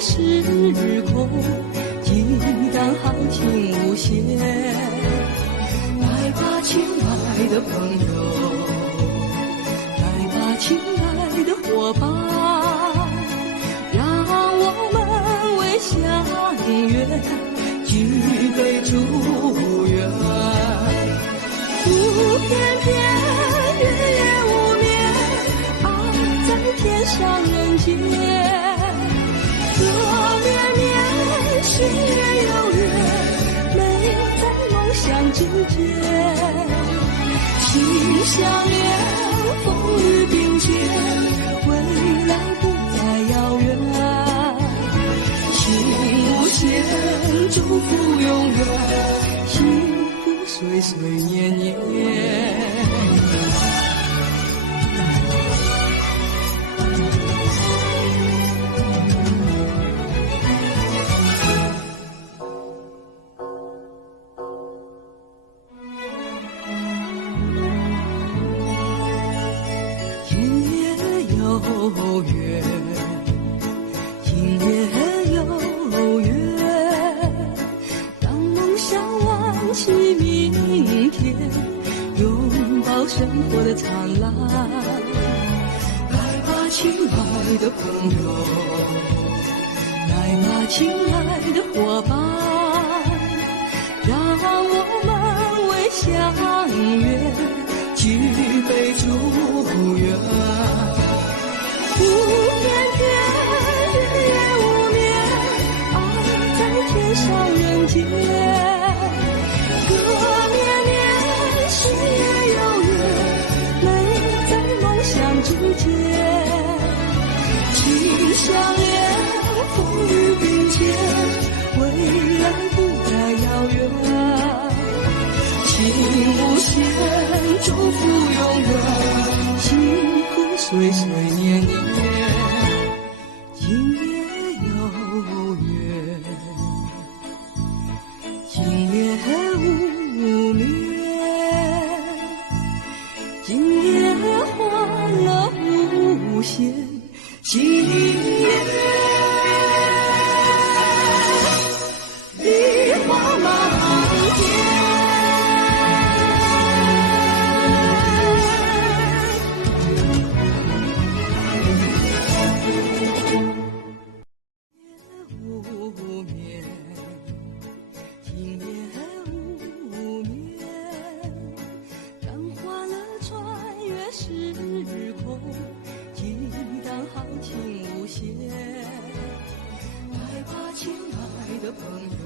时空，激荡豪情无限。来吧，亲爱的朋友，来吧，亲爱的伙伴，让我们为相约举杯祝愿。不偏偏，日夜无眠，爱在天上人间。可绵绵，岁月悠远，美在梦想之间。心相连，风雨并肩，未来不再遥远。情无限，祝福永远，幸福岁岁年年。有缘，今夜有缘，让梦想挽起明天，拥抱生活的灿烂。来吧，亲爱的朋友，来吧，亲爱的伙伴，让我们为相约举杯祝愿。不偏偏，日夜无眠，爱在天上人间。可绵绵，岁月悠远，美在梦想之间。心相连，风雨并肩，未来不再遥远。情无限，祝福永远，幸福岁岁年年。今夜有缘，今夜无眠，今夜欢乐无限，今夜梨花满天。时空激荡豪情无限。来吧，亲爱的朋友，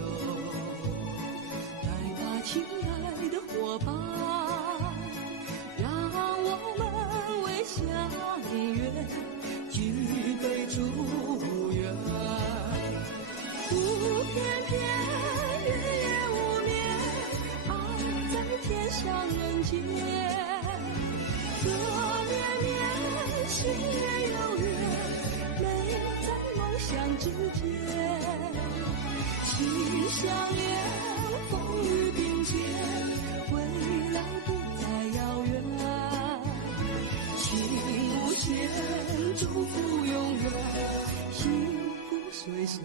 来吧，亲爱的伙伴，让我们为相约举杯祝愿。不偏偏，日夜无眠，爱在天上人间。可绵绵，岁月悠远，美在梦想之间。心相连，风雨并肩，未来不再遥远。情无限，祝福永远，幸福岁岁